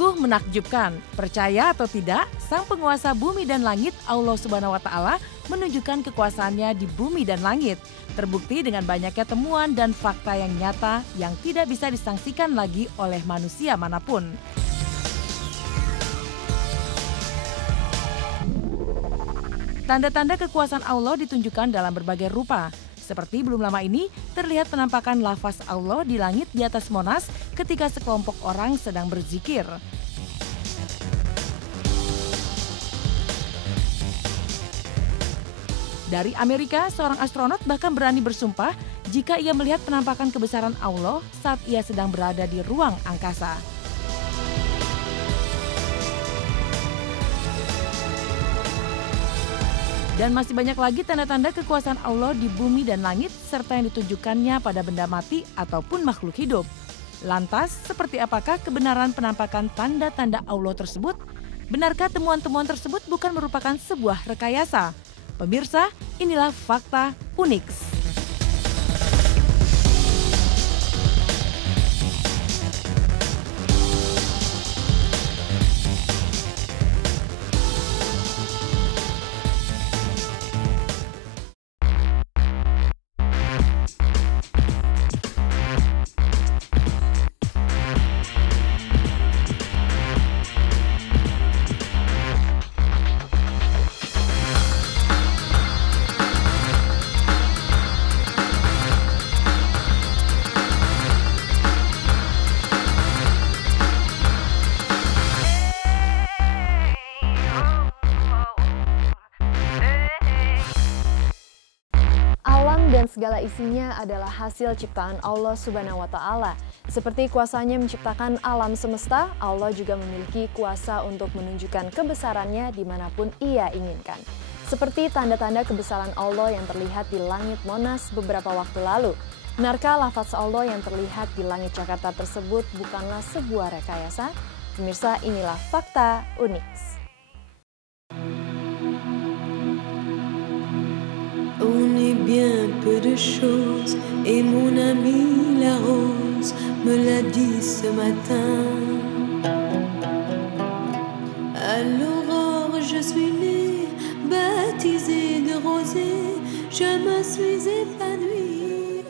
Sungguh menakjubkan, percaya atau tidak, sang penguasa bumi dan langit Allah Subhanahu wa Ta'ala menunjukkan kekuasaannya di bumi dan langit. Terbukti dengan banyaknya temuan dan fakta yang nyata yang tidak bisa disangsikan lagi oleh manusia manapun. Tanda-tanda kekuasaan Allah ditunjukkan dalam berbagai rupa. Seperti belum lama ini, terlihat penampakan lafaz Allah di langit di atas Monas ketika sekelompok orang sedang berzikir. Dari Amerika, seorang astronot bahkan berani bersumpah jika ia melihat penampakan kebesaran Allah saat ia sedang berada di ruang angkasa. Dan masih banyak lagi tanda-tanda kekuasaan Allah di bumi dan langit serta yang ditunjukkannya pada benda mati ataupun makhluk hidup. Lantas, seperti apakah kebenaran penampakan tanda-tanda Allah tersebut? Benarkah temuan-temuan tersebut bukan merupakan sebuah rekayasa? Pemirsa, inilah fakta unik. Dan segala isinya adalah hasil ciptaan Allah Subhanahu wa Ta'ala. Seperti kuasanya menciptakan alam semesta, Allah juga memiliki kuasa untuk menunjukkan kebesarannya dimanapun Ia inginkan. Seperti tanda-tanda kebesaran Allah yang terlihat di langit Monas beberapa waktu lalu. Benarkah lafaz Allah yang terlihat di langit Jakarta tersebut bukanlah sebuah rekayasa? Pemirsa, inilah fakta unik. On est bien peu de choses et mon ami la rose me l'a dit ce matin. À l'aurore je suis née, baptisée de rosée, je me suis épanouie.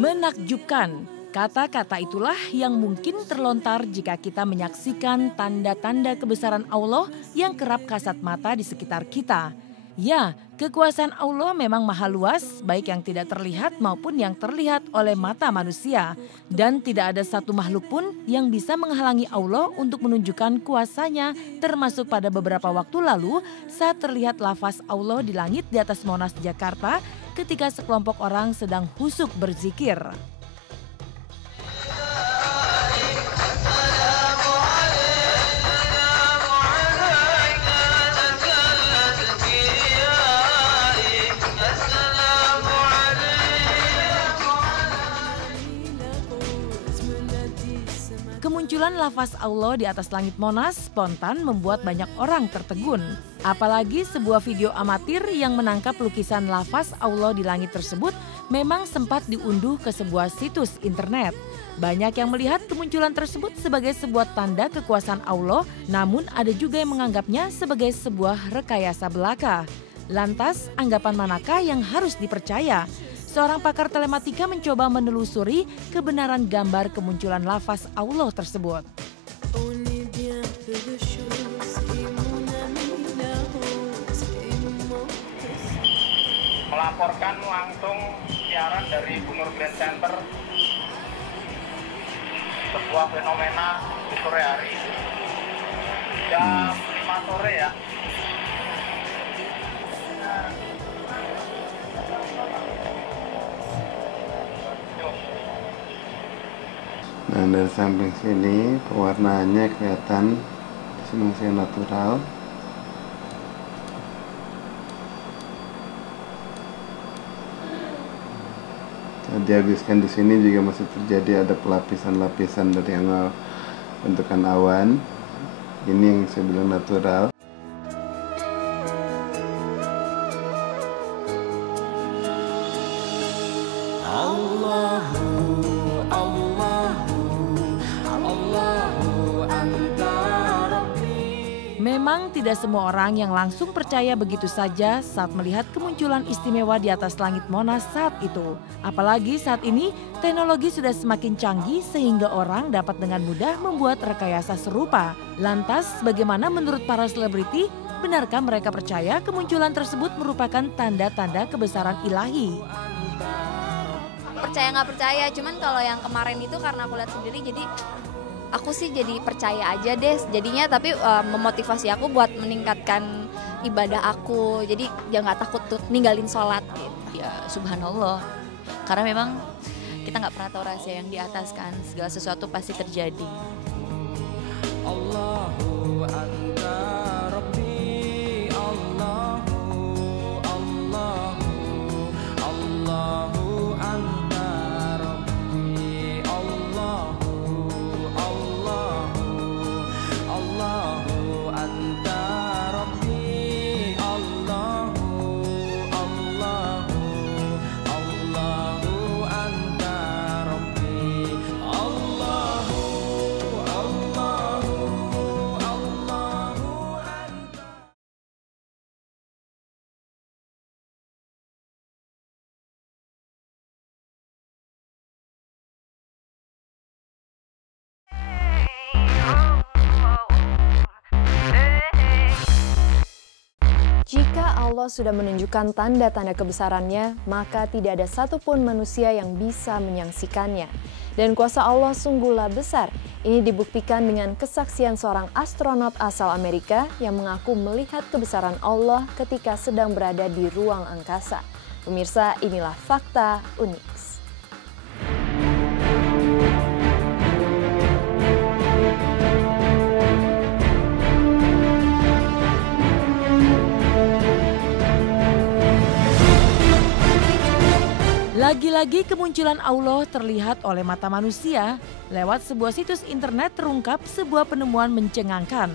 Menakjubkan, kata-kata itulah yang mungkin terlontar jika kita menyaksikan tanda-tanda kebesaran Allah yang kerap kasat mata di sekitar kita. Ya, kekuasaan Allah memang maha luas, baik yang tidak terlihat maupun yang terlihat oleh mata manusia. Dan tidak ada satu makhluk pun yang bisa menghalangi Allah untuk menunjukkan kuasanya, termasuk pada beberapa waktu lalu saat terlihat lafaz Allah di langit di atas Monas Jakarta ketika sekelompok orang sedang husyuk berzikir. Kemunculan lafaz Allah di atas langit Monas spontan membuat banyak orang tertegun. Apalagi sebuah video amatir yang menangkap lukisan lafaz Allah di langit tersebut memang sempat diunduh ke sebuah situs internet. Banyak yang melihat kemunculan tersebut sebagai sebuah tanda kekuasaan Allah, namun ada juga yang menganggapnya sebagai sebuah rekayasa belaka. Lantas, anggapan manakah yang harus dipercaya? Seorang pakar telematika mencoba menelusuri kebenaran gambar kemunculan lafaz Allah tersebut. Melaporkan langsung siaran dari Bungur Grand Center, sebuah fenomena di sore hari, jam 5 sore ya. Nah, dari samping sini pewarnaannya kelihatan masih natural. Dihabiskan di sini juga masih terjadi ada pelapisan-lapisan dari yang bentukan awan. Ini yang saya bilang natural. Allahu Anta Memang tidak semua orang yang langsung percaya begitu saja saat melihat kemunculan istimewa di atas langit Monas saat itu. Apalagi saat ini teknologi sudah semakin canggih sehingga orang dapat dengan mudah membuat rekayasa serupa. Lantas bagaimana menurut para selebriti? Benarkah mereka percaya kemunculan tersebut merupakan tanda-tanda kebesaran ilahi? Percaya nggak percaya, cuman kalau yang kemarin itu karena aku lihat sendiri jadi aku sih jadi percaya aja deh jadinya, tapi memotivasi aku buat meningkatkan ibadah aku, jadi jangan nggak takut tuh ninggalin sholat gitu. Ya subhanallah, karena memang kita nggak pernah tahu rahasia yang di atas kan, segala sesuatu pasti terjadi. Allahu anta rabbi, Allahu anta rabbi, Allahu anta rabbi, Allahu anta rabbi, Jika Allah sudah menunjukkan tanda-tanda kebesarannya, maka tidak ada satupun manusia yang bisa menyaksikannya. Dan kuasa Allah sungguhlah besar. Ini dibuktikan dengan kesaksian seorang astronot asal Amerika yang mengaku melihat kebesaran Allah ketika sedang berada di ruang angkasa. Pemirsa, inilah fakta unik. Lagi-lagi kemunculan Allah terlihat oleh mata manusia. Lewat sebuah situs internet terungkap sebuah penemuan mencengangkan.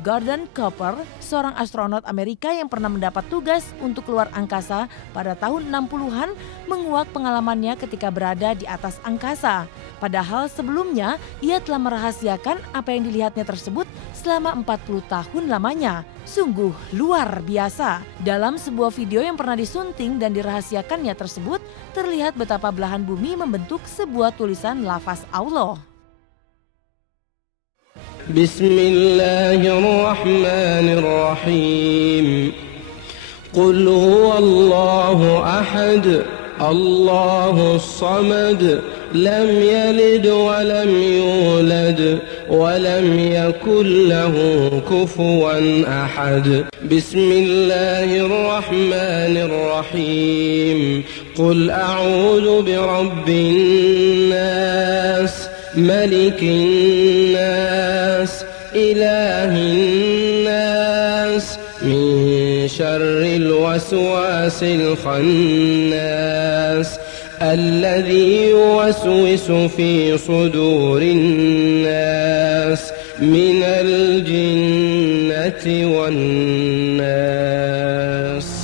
Gordon Cooper, seorang astronot Amerika yang pernah mendapat tugas untuk keluar angkasa pada tahun 60-an, menguak pengalamannya ketika berada di atas angkasa. Padahal sebelumnya ia telah merahasiakan apa yang dilihatnya tersebut selama 40 tahun lamanya. Sungguh luar biasa. Dalam sebuah video yang pernah disunting dan dirahasiakannya tersebut, terlihat betapa belahan bumi membentuk sebuah tulisan lafaz Allah. Bismillahirrahmanirrahim. Qul huwallahu ahad, Allahus samad, lam yalid wa lam yulad, wa lam yakul lahu kufuwan ahad. Bismillahirrahmanirrahim. Qul a'udzu birabbin nas, malikin nas, ilahin nas, min syarril waswasil khannas, alladzi yuwaswisu fi sudurin nas, minal jinnati wan nas.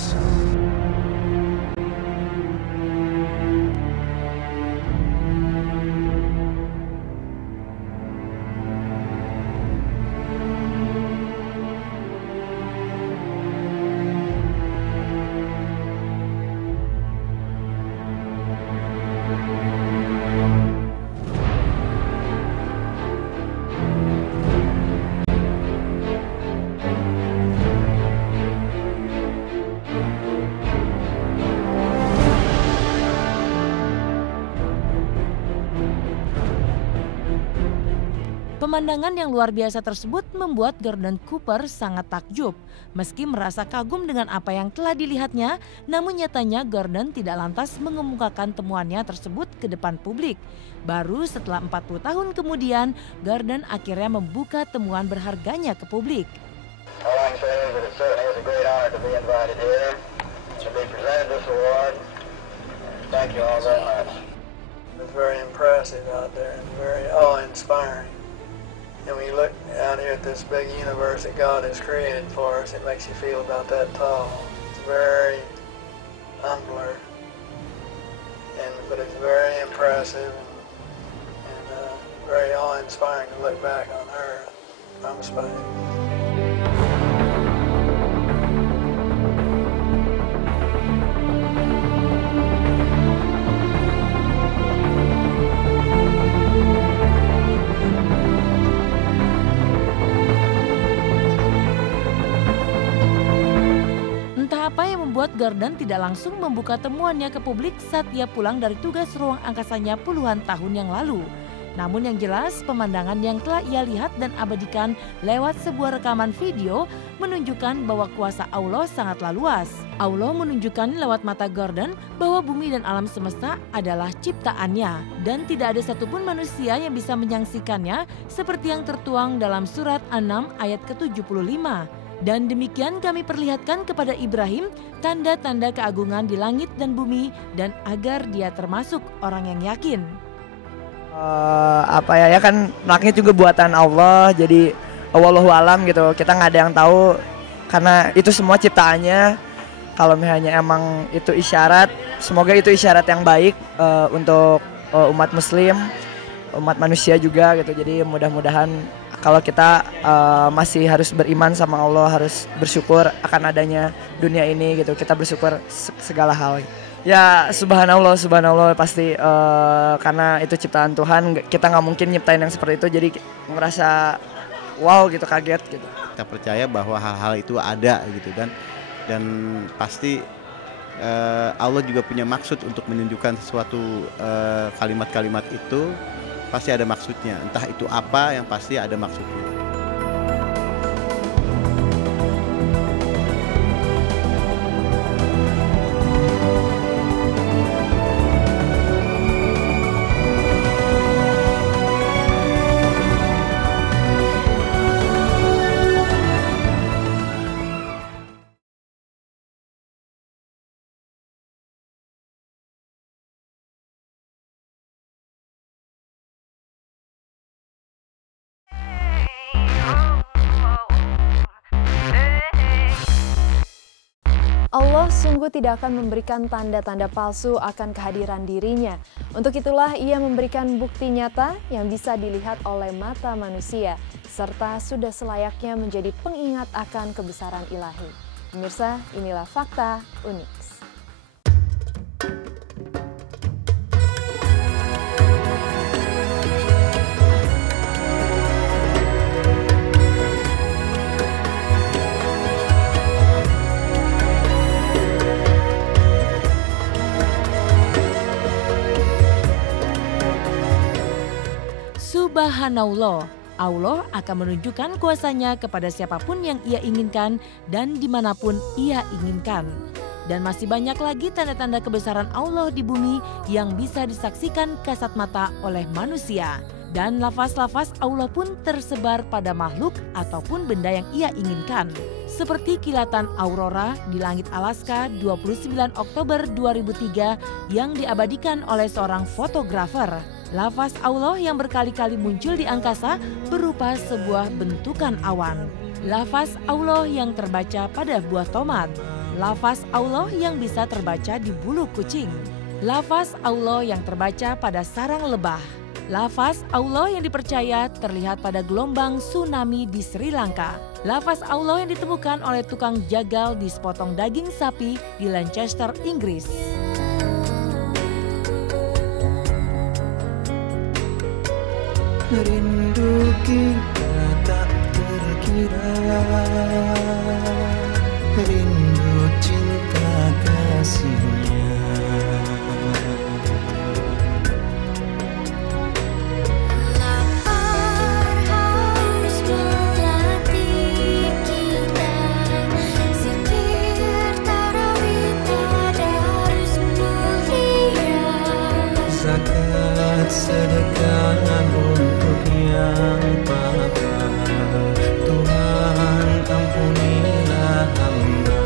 Pemandangan yang luar biasa tersebut membuat Gordon Cooper sangat takjub. Meski merasa kagum dengan apa yang telah dilihatnya, namun nyatanya Gordon tidak lantas mengemukakan temuannya tersebut ke depan publik. Baru setelah 40 tahun kemudian, Gordon akhirnya membuka temuan berharganya ke publik. And when you look out here at this big universe that God has created for us, it makes you feel about that tall. It's very humbler, but it's very impressive and very awe-inspiring to look back on Earth from space. membuat Gordon tidak langsung membuka temuannya ke publik saat ia pulang dari tugas ruang angkasanya puluhan tahun yang lalu. Namun yang jelas, pemandangan yang telah ia lihat dan abadikan lewat sebuah rekaman video menunjukkan bahwa kuasa Allah sangatlah luas. Allah menunjukkan lewat mata Gordon bahwa bumi dan alam semesta adalah ciptaannya dan tidak ada satupun manusia yang bisa menyaksikannya seperti yang tertuang dalam surat An-Naml ayat ke-75. Dan demikian kami perlihatkan kepada Ibrahim tanda-tanda keagungan di langit dan bumi dan agar dia termasuk orang yang yakin. Ya kan langit juga buatan Allah, jadi wallahu alam gitu, kita nggak ada yang tahu karena itu semua ciptaannya. Kalau misalnya emang itu isyarat, semoga itu isyarat yang baik untuk umat muslim, umat manusia juga gitu. Jadi mudah-mudahan kalau kita masih harus beriman sama Allah, harus bersyukur akan adanya dunia ini gitu, kita bersyukur segala hal. Ya subhanallah pasti karena itu ciptaan Tuhan, kita nggak mungkin nyiptain yang seperti itu, jadi ngerasa wow gitu, kaget gitu. Kita percaya bahwa hal-hal itu ada gitu dan pasti Allah juga punya maksud untuk menunjukkan sesuatu kalimat-kalimat itu pasti ada maksudnya, entah itu apa yang pasti ada maksudnya. Allah sungguh tidak akan memberikan tanda-tanda palsu akan kehadiran dirinya. Untuk itulah ia memberikan bukti nyata yang bisa dilihat oleh mata manusia, serta sudah selayaknya menjadi pengingat akan kebesaran ilahi. Pemirsa, inilah Fakta Unix. Subhanallah, Allah akan menunjukkan kuasanya kepada siapapun yang ia inginkan dan dimanapun ia inginkan. Dan masih banyak lagi tanda-tanda kebesaran Allah di bumi yang bisa disaksikan kasat mata oleh manusia. Dan lafaz-lafaz Allah pun tersebar pada makhluk ataupun benda yang ia inginkan. Seperti kilatan aurora di langit Alaska 29 Oktober 2003 yang diabadikan oleh seorang fotografer. Lafaz Allah yang berkali-kali muncul di angkasa berupa sebuah bentukan awan. Lafaz Allah yang terbaca pada buah tomat. Lafaz Allah yang bisa terbaca di bulu kucing. Lafaz Allah yang terbaca pada sarang lebah. Lafaz Allah yang dipercaya terlihat pada gelombang tsunami di Sri Lanka. Lafaz Allah yang ditemukan oleh tukang jagal di sepotong daging sapi di Lancaster, Inggris. Rindu kita tak terkira, rindu cinta kasihnya. Lapar haus melatih kita, zikir tarawih tadarus mulia. Zakat sedekah untuk yang papa, Tuhan ampunilah hamba.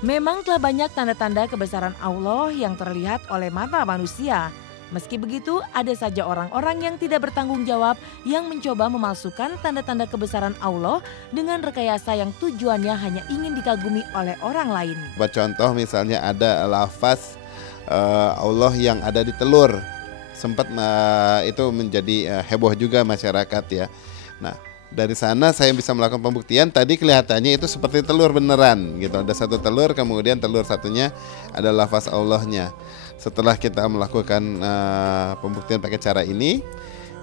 Memang telah banyak tanda-tanda kebesaran Allah yang terlihat oleh mata manusia. Meski begitu, ada saja orang-orang yang tidak bertanggung jawab yang mencoba memalsukan tanda-tanda kebesaran Allah dengan rekayasa yang tujuannya hanya ingin dikagumi oleh orang lain. Contoh misalnya ada lafaz Allah yang ada di telur. Sempat itu menjadi heboh juga masyarakat ya. Nah, dari sana saya bisa melakukan pembuktian. Tadi kelihatannya itu seperti telur beneran gitu. Ada satu telur, kemudian telur satunya ada lafaz Allahnya. Setelah kita melakukan pembuktian pakai cara ini,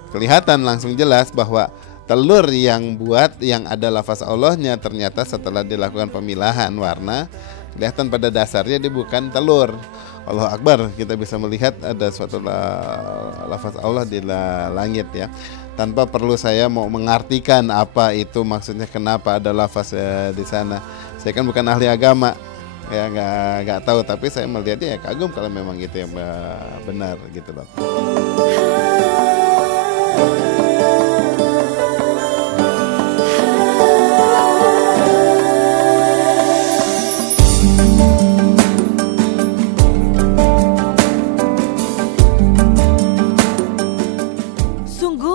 kelihatan langsung jelas bahwa telur yang ada lafaz Allahnya, ternyata setelah dilakukan pemilahan warna kelihatan pada dasarnya dia bukan telur. Allahu Akbar, kita bisa melihat ada suatu lafaz Allah di langit ya, tanpa perlu saya mau mengartikan apa itu maksudnya, kenapa ada lafaz di sana. Saya kan bukan ahli agama ya, nggak tahu, tapi saya melihatnya ya kagum kalau memang itu yang benar gitu loh.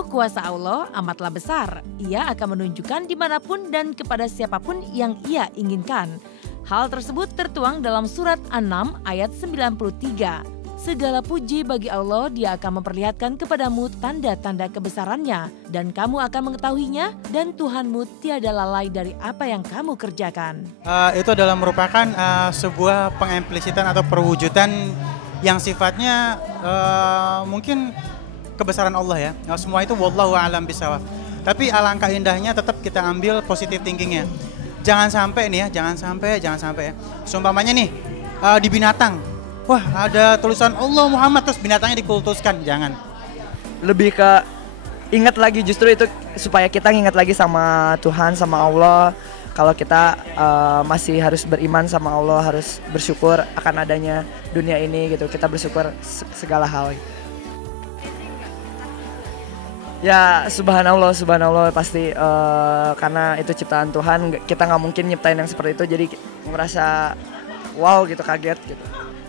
Kuasa Allah amatlah besar. Ia akan menunjukkan dimanapun dan kepada siapapun yang ia inginkan. Hal tersebut tertuang dalam surat An-Naml ayat 93. Segala puji bagi Allah, Dia akan memperlihatkan kepadamu tanda-tanda kebesarannya, dan kamu akan mengetahuinya, dan Tuhanmu tiada lalai dari apa yang kamu kerjakan. Itu adalah merupakan sebuah pengemplisitan atau perwujudan yang sifatnya mungkin kebesaran Allah ya. Semua itu wallahu a'lam bishawab. Tapi alangkah indahnya tetap kita ambil positive thinkingnya. Jangan sampai nih ya, jangan sampai ya. Seumpamanya nih di binatang, wah ada tulisan Allah Muhammad terus binatangnya dikultuskan, jangan. Lebih ke ingat lagi, justru itu supaya kita ingat lagi sama Tuhan, sama Allah. Kalau kita masih harus beriman sama Allah, harus bersyukur akan adanya dunia ini gitu. Kita bersyukur segala hal. Ya subhanallah pasti karena itu ciptaan Tuhan, kita nggak mungkin nyiptain yang seperti itu, jadi merasa wow gitu, kaget gitu.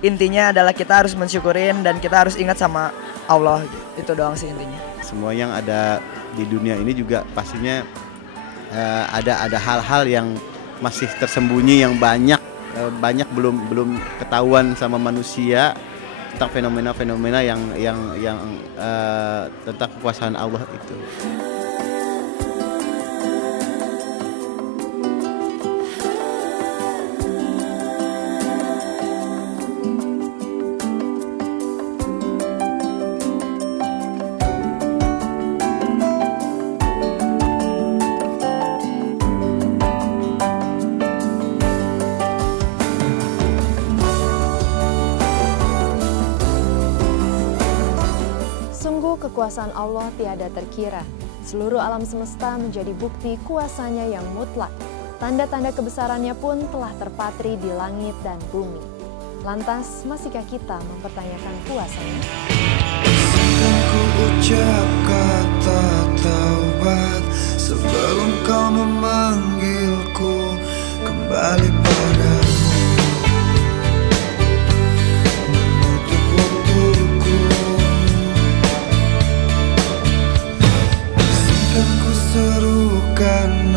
Intinya adalah kita harus mensyukurin dan kita harus ingat sama Allah, itu doang sih intinya. Semua yang ada di dunia ini juga pastinya ada hal-hal yang masih tersembunyi, yang banyak belum ketahuan sama manusia tentang fenomena-fenomena yang tentang kekuasaan Allah itu. Kekuasaan Allah tiada terkira. Seluruh alam semesta menjadi bukti kuasanya yang mutlak. Tanda-tanda kebesarannya pun telah terpatri di langit dan bumi. Lantas, masihkah kita mempertanyakan kuasanya? Ku ucap kata taubat sebelum kau memanggilku kembali padamu. Serukan